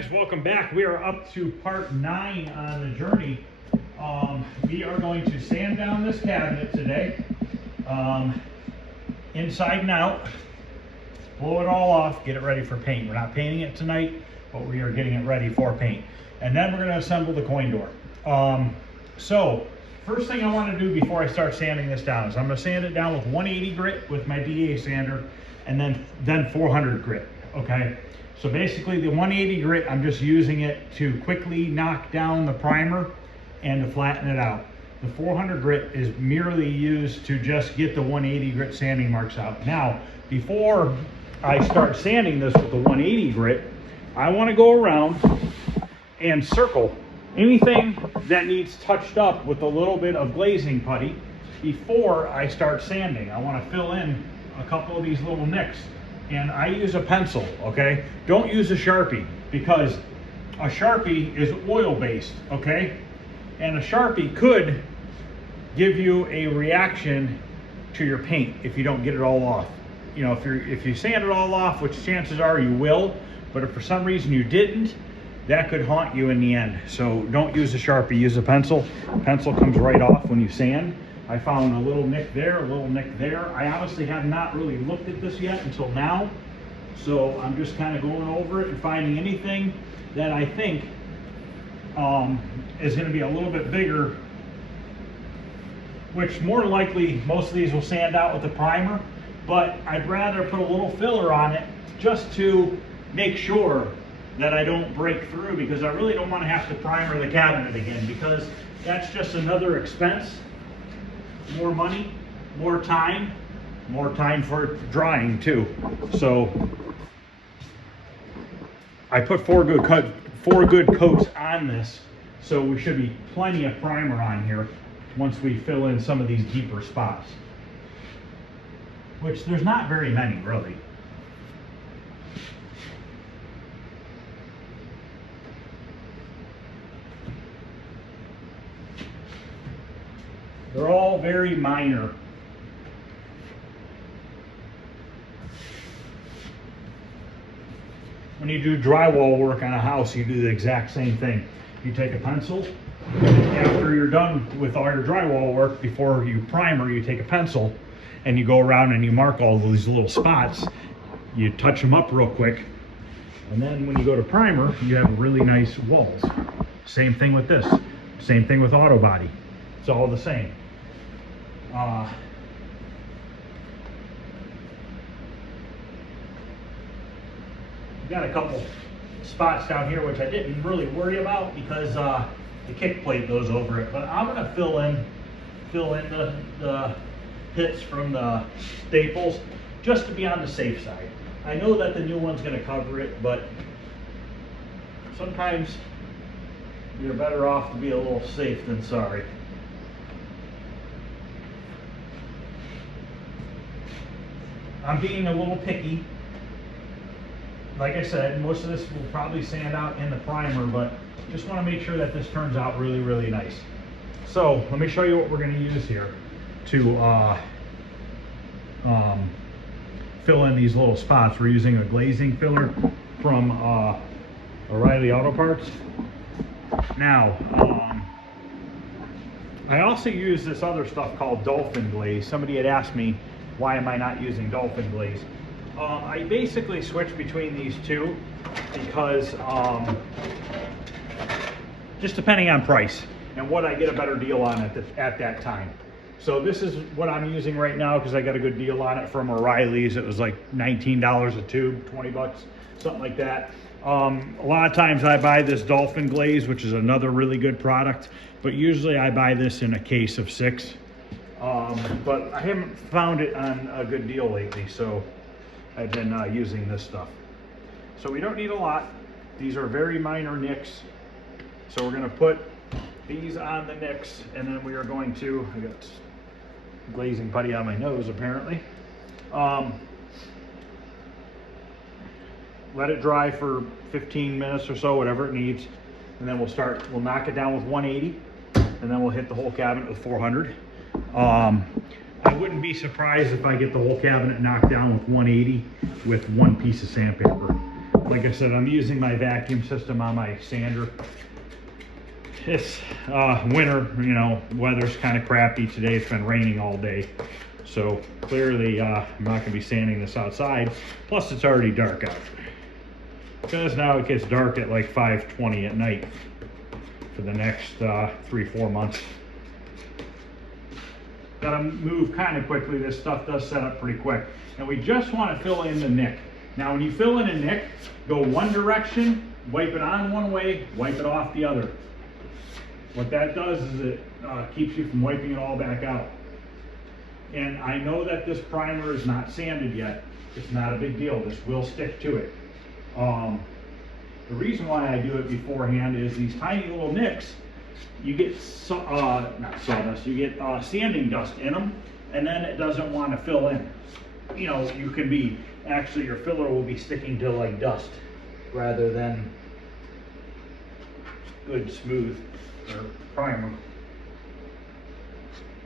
Guys, welcome back. We are up to part 9 on the journey. We are going to sand down this cabinet today, inside and out, blow it all off, get it ready for paint. We're not painting it tonight, but we are getting it ready for paint. And then we're going to assemble the coin door. So first thing I want to do before I start sanding this down is I'm going to sand it down with 180 grit with my DA sander, and then 400 grit. Okay. So basically the 180 grit, I'm just using it to quickly knock down the primer and to flatten it out. The 400 grit is merely used to just get the 180 grit sanding marks out. Now, before I start sanding this with the 180 grit, I want to go around and circle anything that needs touched up with a little bit of glazing putty before I start sanding. I want to fill in a couple of these little nicks. And I use a pencil, okay? Don't use a Sharpie, because a Sharpie is oil-based, okay? And a Sharpie could give you a reaction to your paint if you don't get it all off. You know, if you sand it all off, which chances are you will, but if for some reason you didn't, that could haunt you in the end. So don't use a Sharpie, use a pencil. Pencil comes right off when you sand. I found a little nick there, a little nick there. I honestly have not really looked at this yet until now. So I'm just kind of going over it and finding anything that I think is going to be a little bit bigger, which more than likely most of these will sand out with the primer, but I'd rather put a little filler on it just to make sure that I don't break through, because I really don't want to have to primer the cabinet again, because that's just another expense. More money, more time for drying too. So I put four good coats on this, so we should be plenty of primer on here once we fill in some of these deeper spots, which there's not very many really. They're all very minor. When you do drywall work on a house, you do the exact same thing. You take a pencil, after you're done with all your drywall work, before you primer, you take a pencil and you go around and you mark all these little spots. You touch them up real quick, and then when you go to primer, you have really nice walls. Same thing with this. Same thing with auto body. It's all the same. Got a couple spots down here which I didn't really worry about because the kick plate goes over it, but I'm going to fill in the pits from the staples just to be on the safe side. I know that the new one's going to cover it, but sometimes you're better off to be a little safe than sorry. I'm being a little picky. Like I said, most of this will probably sand out in the primer, but just want to make sure that this turns out really, really nice. So let me show you what we're going to use here to fill in these little spots. We're using a glazing filler from O'Reilly Auto Parts. Now, I also use this other stuff called Dolphin Glaze. Somebody had asked me, why am I not using Dolphin Glaze? I basically switch between these two because just depending on price and what I get a better deal on at that time. So this is what I'm using right now because I got a good deal on it from O'Reilly's. It was like $19 a tube, 20 bucks, something like that. A lot of times I buy this Dolphin Glaze, which is another really good product, but usually I buy this in a case of 6. But I haven't found it on a good deal lately, so I've been using this stuff. So we don't need a lot. These are very minor nicks. So we're going to put these on the nicks, and then we are going to, I got glazing putty on my nose apparently. Let it dry for 15 minutes or so, whatever it needs. And then we'll knock it down with 180, and then we'll hit the whole cabinet with 400. I wouldn't be surprised if I get the whole cabinet knocked down with 180 with one piece of sandpaper. like I said, I'm using my vacuum system on my sander. It's winter, you know, weather's kind of crappy today. It's been raining all day. So clearly I'm not gonna be sanding this outside. Plus it's already dark out. Because now it gets dark at like 5:20 at night for the next 3-4 months. Gotta move kind of quickly. This stuff does set up pretty quick. And we just want to fill in the nick. Now when you fill in a nick, go one direction, wipe it on one way, wipe it off the other. What that does is it keeps you from wiping it all back out. And I know that this primer is not sanded yet. It's not a big deal. This will stick to it. The reason why I do it beforehand is these tiny little nicks, you get not sawdust, you get sanding dust in them, and then it doesn't want to fill in. You know, you can be, actually your filler will be sticking to like dust rather than good smooth or primer.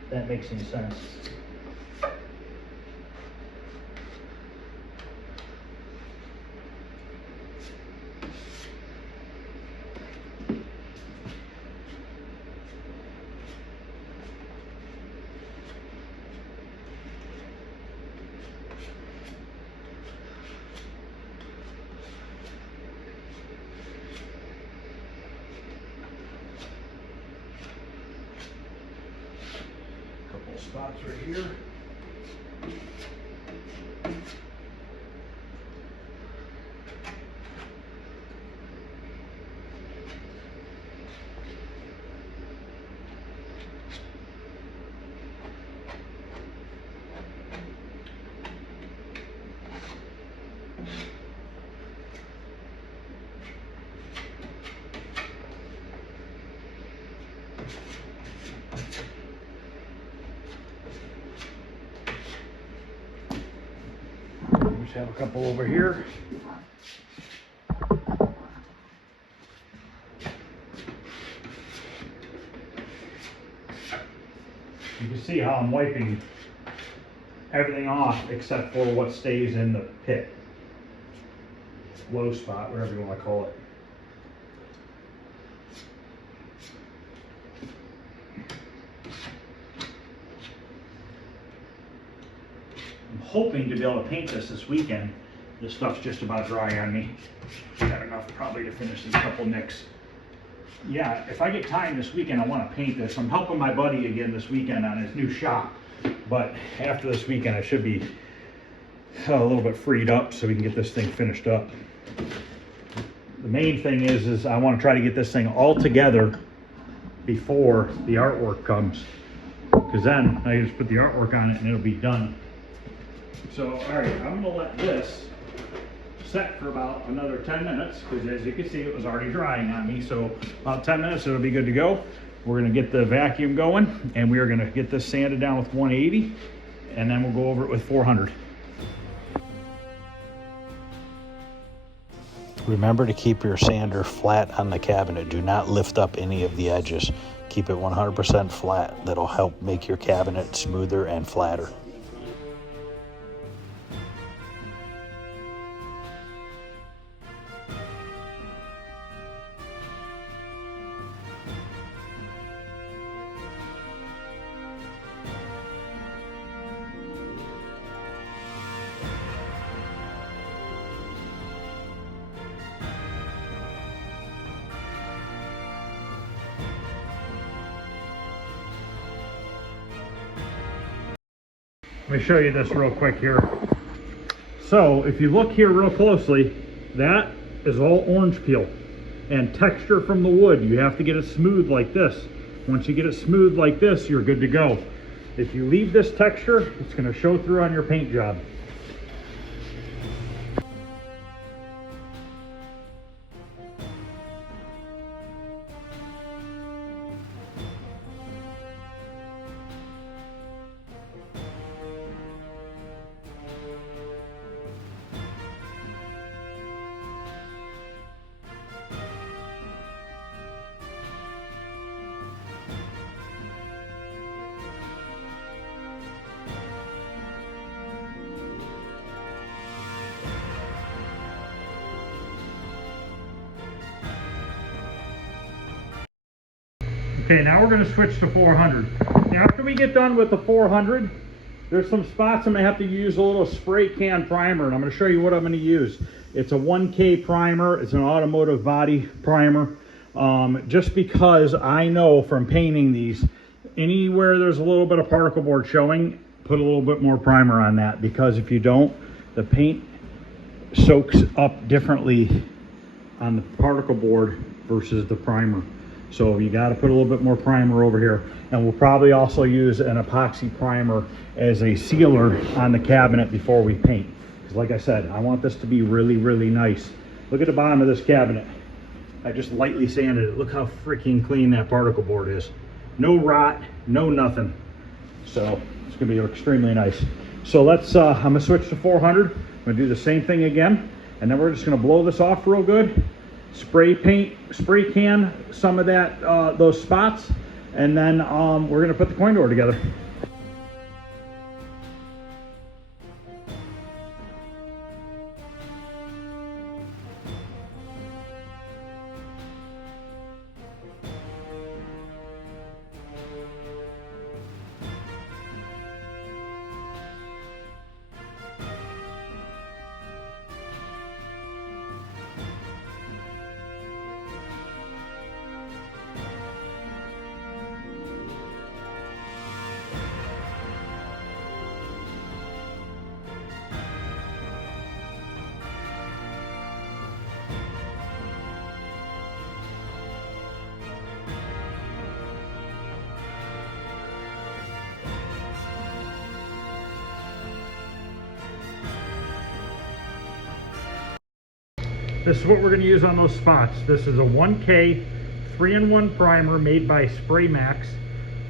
If that makes any sense. Couple spots right here. Just have a couple over here. You can see how I'm wiping everything off except for what stays in the pit. Low spot, whatever you want to call it. I'm hoping to be able to paint this weekend. This stuff's just about dry on me. Got enough probably to finish these couple nicks. Yeah, if I get time this weekend, I want to paint this. I'm helping my buddy again this weekend on his new shop. But after this weekend, I should be a little bit freed up so we can get this thing finished up. The main thing is I want to try to get this thing all together before the artwork comes. Because then I just put the artwork on it and it'll be done. So, all right, I'm going to let this set for about another 10 minutes because as you can see, it was already drying on me. So about 10 minutes, it'll be good to go. We're going to get the vacuum going and we are going to get this sanded down with 180 and then we'll go over it with 400. Remember to keep your sander flat on the cabinet. Do not lift up any of the edges. Keep it 100% flat. That'll help make your cabinet smoother and flatter. Let me show you this real quick here. So if you look here real closely, that is all orange peel and texture from the wood. You have to get it smooth like this. Once you get it smooth like this, you're good to go. If you leave this texture, it's going to show through on your paint job. Okay, now we're gonna switch to 400. Now after we get done with the 400, there's some spots I'm gonna have to use a little spray can primer, and I'm gonna show you what I'm gonna use. It's a 1K primer, it's an automotive body primer. Just because I know from painting these, anywhere there's a little bit of particle board showing, put a little bit more primer on that, because if you don't, the paint soaks up differently on the particle board versus the primer. So you got to put a little bit more primer over here, and we'll probably also use an epoxy primer as a sealer on the cabinet before we paint, because like I said, I want this to be really, really nice. Look at the bottom of this cabinet. I just lightly sanded it. Look how freaking clean that particle board is. No rot, no nothing. So it's gonna be extremely nice. So let's, I'm gonna switch to 400. I'm gonna do the same thing again, and then we're just gonna blow this off real good. Spray can some of that, those spots, and then we're gonna put the coin door together. This is what we're going to use on those spots. This is a 1K 3-in-1 primer made by Spray Max.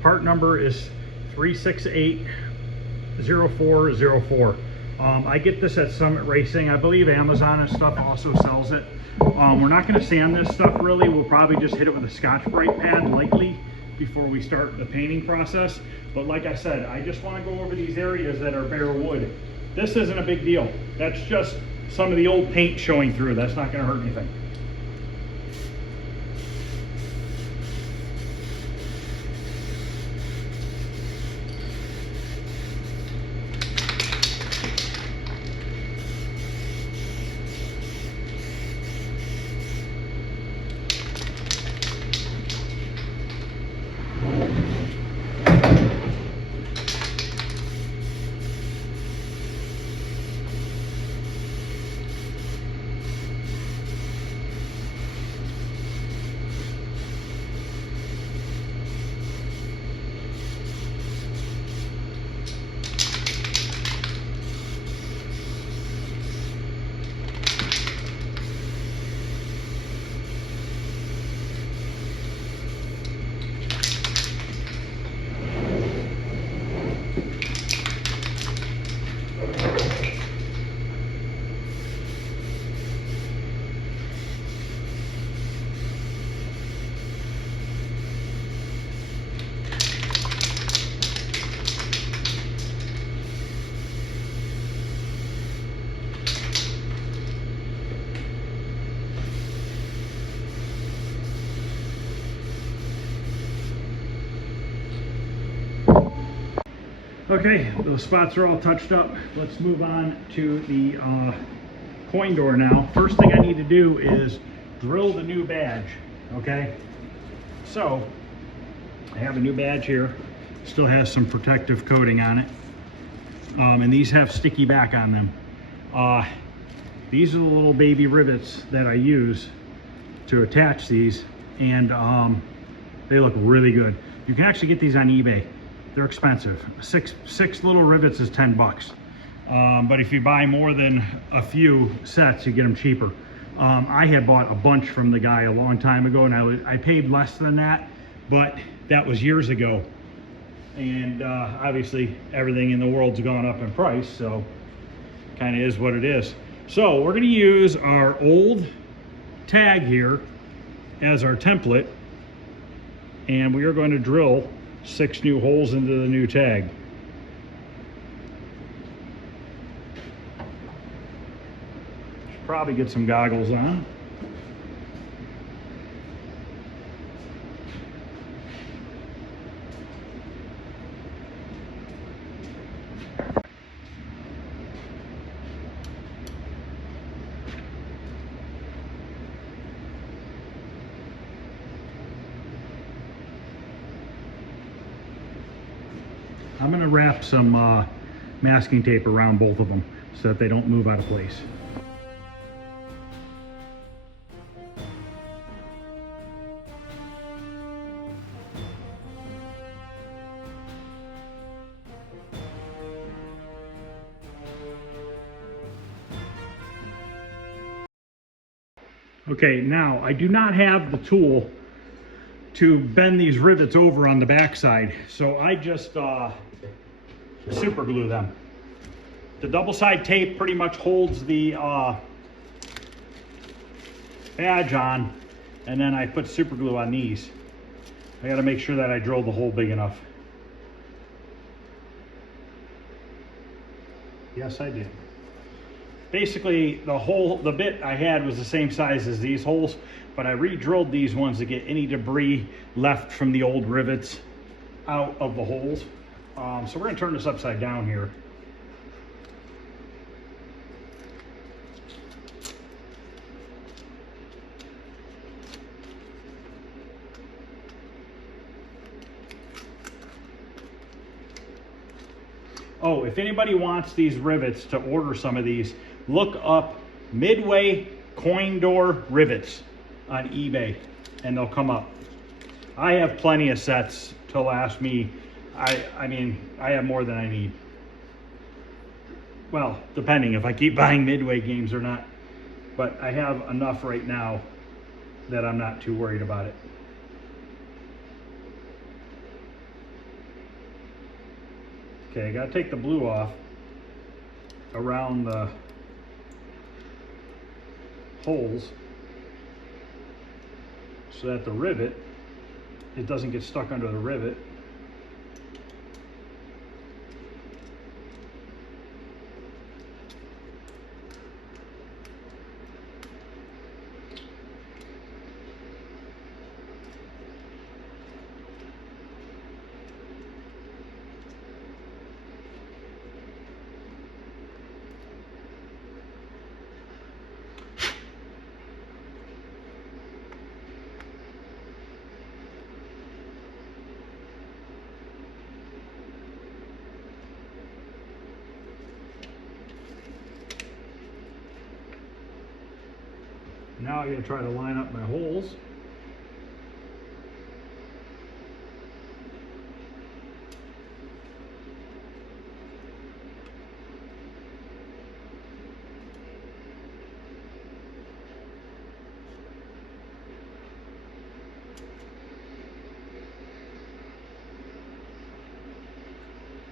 Part number is 3680404. I get this at Summit Racing. I believe Amazon and stuff also sells it. We're not going to sand this stuff really. We'll probably just hit it with a Scotch-Brite pad lightly before we start the painting process. But like I said, I just want to go over these areas that are bare wood. This isn't a big deal. That's just some of the old paint showing through. That's not going to hurt anything. Okay, those spots are all touched up. Let's move on to the coin door now. First thing I need to do is drill the new badge, okay? So, I have a new badge here. Still has some protective coating on it. And these have sticky back on them. These are the little baby rivets that I use to attach these, and they look really good. You can actually get these on eBay. They're expensive. Six little rivets is 10 bucks. But if you buy more than a few sets, you get them cheaper. I had bought a bunch from the guy a long time ago, and I paid less than that, but that was years ago. And obviously everything in the world's gone up in price, so kind of is what it is. So we're gonna use our old tag here as our template, and we are going to drill 6 new holes into the new tag. Should probably get some goggles on. wrap some masking tape around both of them so that they don't move out of place. Okay, now I do not have the tool to bend these rivets over on the backside, so I just super glue them. The double side tape pretty much holds the badge on, and then I put super glue on these. I got to make sure that I drill the hole big enough. Yes, I did. Basically, the bit I had was the same size as these holes, but I re-drilled these ones to get any debris left from the old rivets out of the holes. So we're gonna turn this upside down here. Oh, if anybody wants these rivets to order some of these, look up Midway coin door rivets on eBay and they'll come up. I have plenty of sets to last me. I mean, I have more than I need. Well, depending if I keep buying Midway games or not. But I have enough right now that I'm not too worried about it. Okay, I gotta take the blue off around the holes so that the rivet, it doesn't get stuck under the rivet. Now I'm going to try to line up my holes.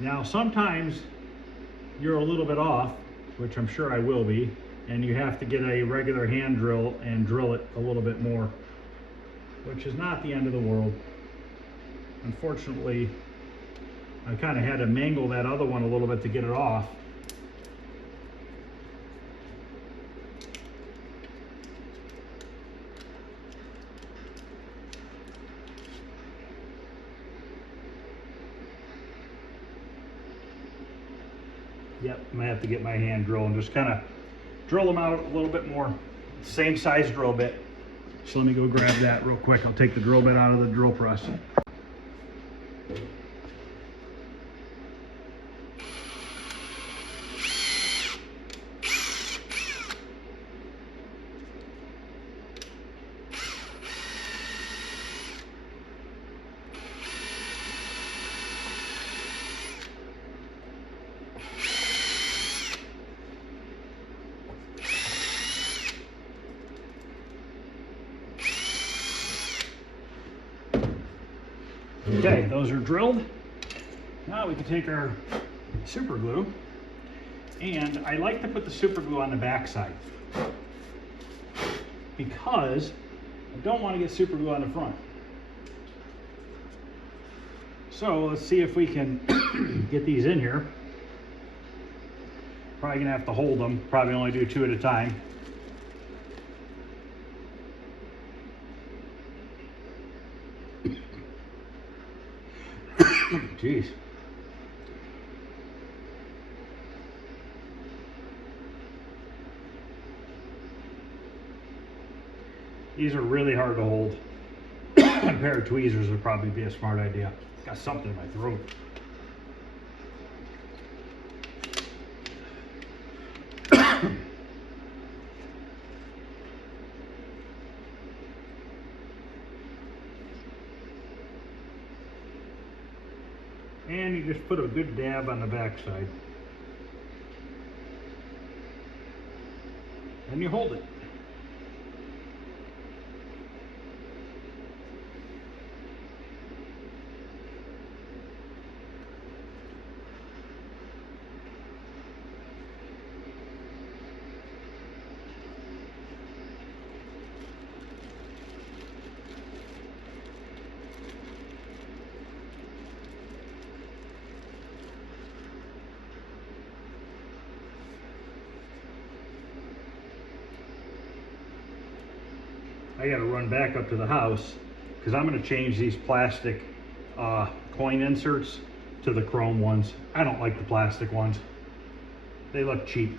Now sometimes you're a little bit off, which I'm sure I will be, and you have to get a regular hand drill and drill it a little bit more, which is not the end of the world. Unfortunately, I kind of had to mangle that other one a little bit to get it off. Yep, I'm gonna have to get my hand drill and just kind of drill them out a little bit more. Same size drill bit. So let me go grab that real quick. I'll take the drill bit out of the drill press. Okay, those are drilled. Now we can take our super glue, and I like to put the super glue on the back side because I don't want to get super glue on the front. So let's see if we can get these in here. Probably gonna have to hold them, probably only do 2 at a time. Jeez. These are really hard to hold. A pair of tweezers would probably be a smart idea. Got something in my throat. And you just put a good dab on the backside. And you hold it. I gotta run back up to the house because I'm gonna change these plastic coin inserts to the chrome ones. I don't like the plastic ones. They look cheap.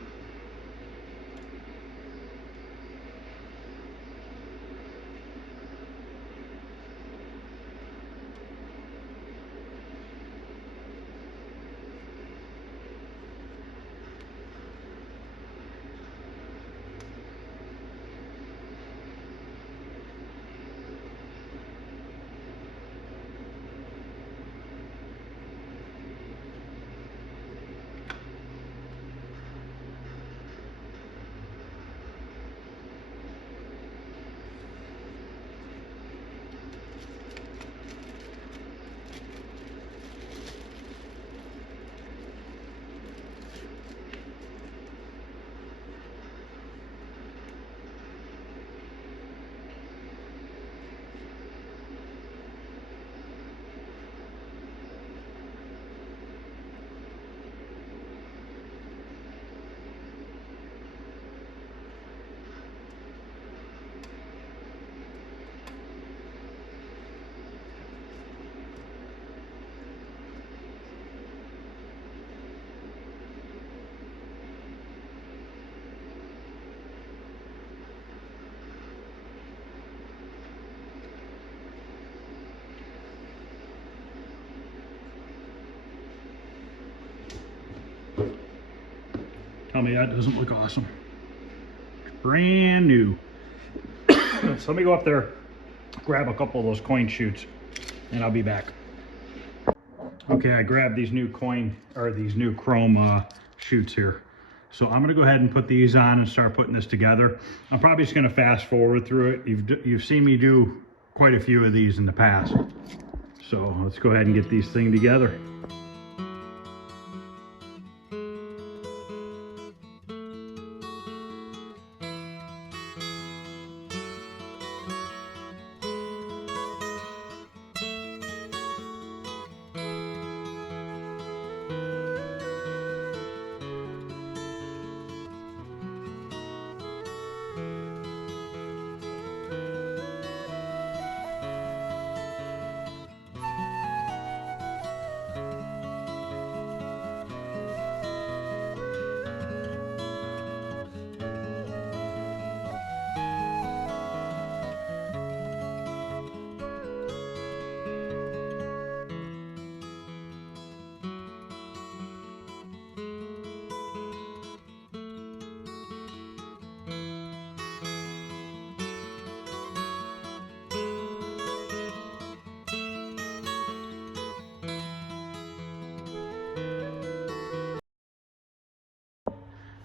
Tell me that doesn't look awesome. Brand new. So let me go up there, grab a couple of those coin chutes, and I'll be back. Okay, I grabbed these new coin, or these new chrome chutes here. So I'm gonna go ahead and put these on and start putting this together. I'm probably just gonna fast forward through it. You've seen me do quite a few of these in the past. So let's go ahead and get these things together.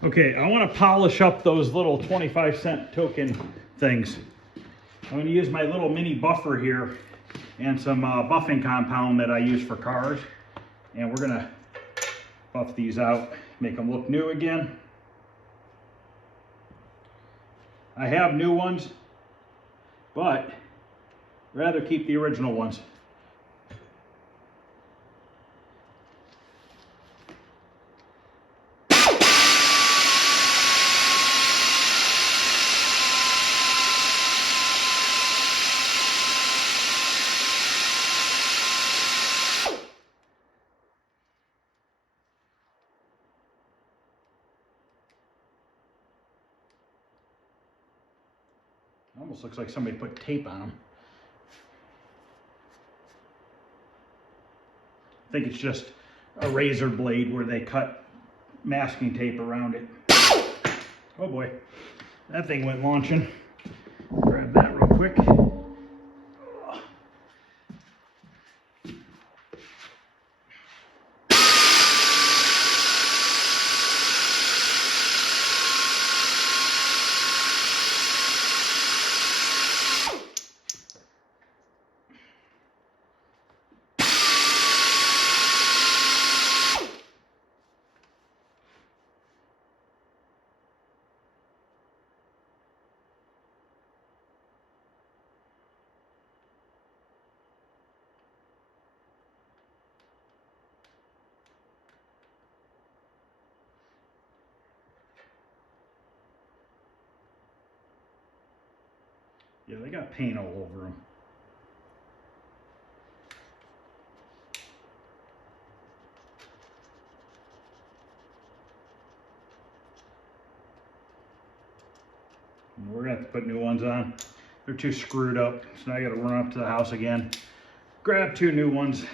Okay, I want to polish up those little 25-cent token things. I'm going to use my little mini buffer here and some buffing compound that I use for cars. And we're going to buff these out, make them look new again. I have new ones, but I'd rather keep the original ones. Almost looks like somebody put tape on them. I think it's just a razor blade where they cut masking tape around it. Oh boy, that thing went launching. Grab that real quick. Yeah, they got paint all over them. We're gonna have to put new ones on. They're too screwed up, so now I gotta run up to the house again, grab 2 new ones.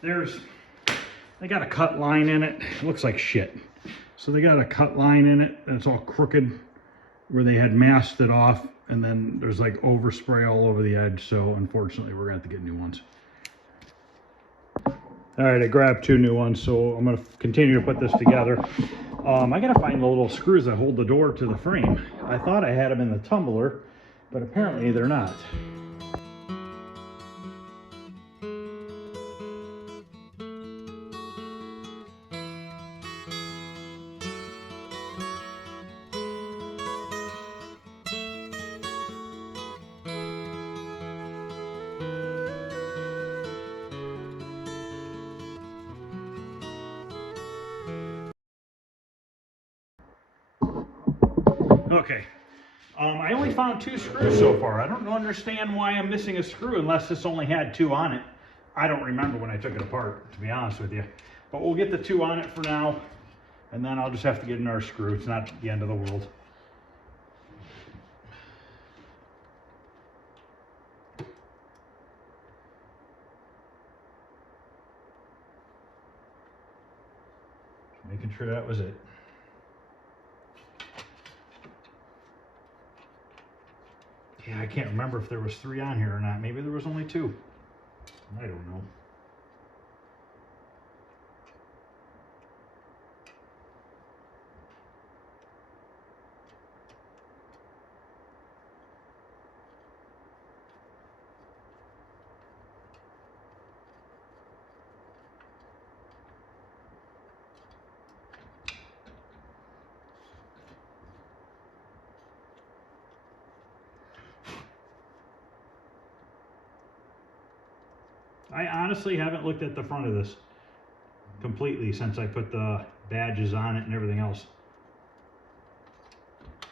They got a cut line in it. It looks like shit. So they got a cut line in it, and it's all crooked where they had masked it off, and then there's like overspray all over the edge. So unfortunately, we're gonna have to get new ones. All right, I grabbed 2 new ones, so I'm gonna continue to put this together. I gotta find the little screws that hold the door to the frame. I thought I had them in the tumbler, but apparently they're not. Okay, I only found 2 screws so far. I don't understand why I'm missing a screw unless this only had 2 on it. I don't remember when I took it apart, to be honest with you. But we'll get the 2 on it for now, and then I'll just have to get another screw. It's not the end of the world. Making sure that was it. Yeah, I can't remember if there was 3 on here or not. Maybe there was only 2. I don't know. I honestly haven't looked at the front of this completely since I put the badges on it and everything else.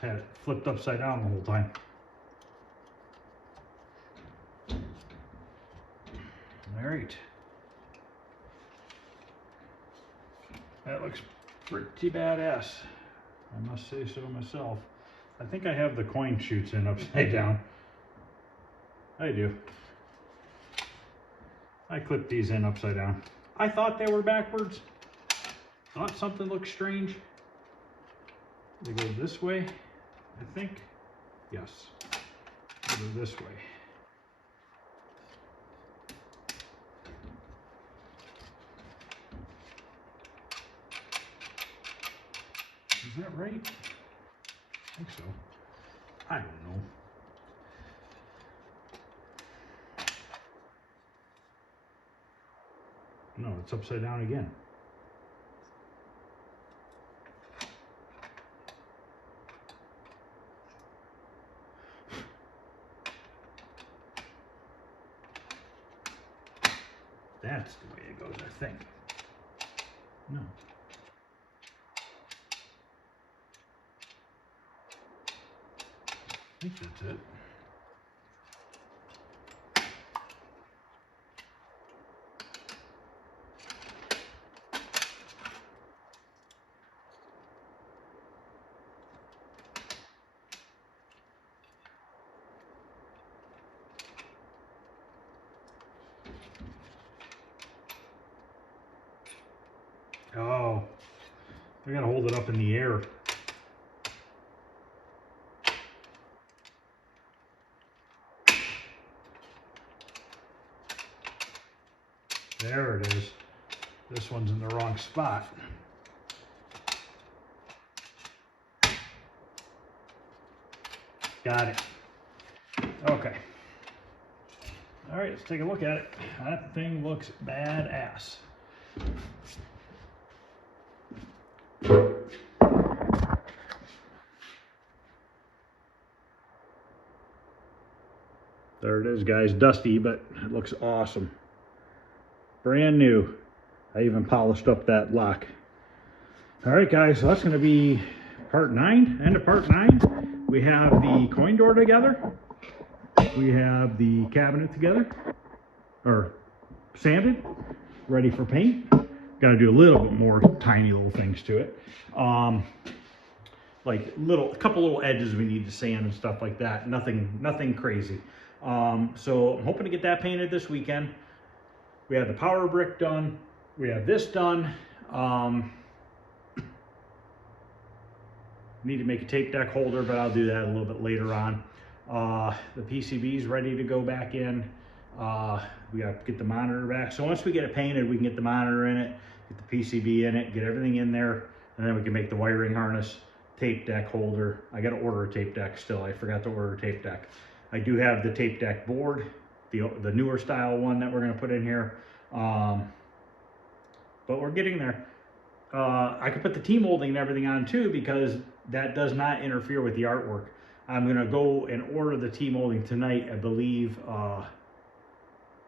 Had it flipped upside down the whole time. All right. That looks pretty badass. I must say so myself. I think I have the coin chutes in upside down. I do. I clipped these in upside down. I thought they were backwards. Thought something looked strange. They go this way, I think. Yes. They go this way. Is that right? I think so. I don't know. No, it's upside down again. That's the way it goes, I think. No. I think that's it. Oh, we gotta hold it up in the air. There it is. This one's in the wrong spot. Got it. Okay. All right, let's take a look at it. That thing looks badass. There it is, guys. Dusty, but it looks awesome. Brand new. I even polished up that lock. All right, guys, so that's going to be part 9, end of part 9. We have the coin door together. We have the cabinet together, or sanded, ready for paint. Got to do a little bit more tiny little things to it. Like a couple little edges we need to sand and stuff like that. Nothing crazy. So I'm hoping to get that painted this weekend. We have the power brick done. We have this done. Need to make a tape deck holder, but I'll do that a little bit later on. The PCB's ready to go back in. We got to get the monitor back. So once we get it painted, we can get the monitor in it, get the PCB in it, get everything in there, and then we can make the wiring harness, tape deck holder. I got to order a tape deck still. I forgot to order a tape deck. I do have the tape deck board, the newer style one that we're going to put in here. But we're getting there. I could put the T-molding and everything on too, because that does not interfere with the artwork. I'm going to go and order the T-molding tonight. I believe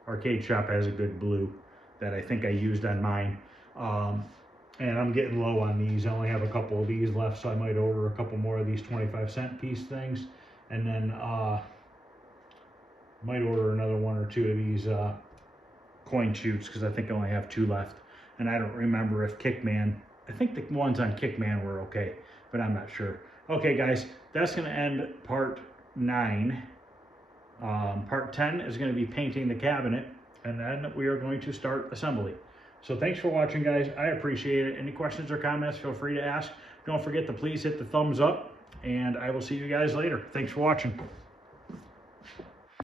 Arcade Shop has a good blue that I think I used on mine. And I'm getting low on these. I only have a couple of these left, so I might order a couple more of these 25-cent piece things. And then might order another 1 or 2 of these coin chutes, because I think I only have 2 left. And I don't remember if Kickman, I think the ones on Kickman were okay, but I'm not sure. Okay, guys, that's going to end part 9. Part 10 is going to be painting the cabinet, and then we are going to start assembly. So thanks for watching, guys. I appreciate it. Any questions or comments, feel free to ask. Don't forget to please hit the thumbs up, and I will see you guys later. Thanks for watching.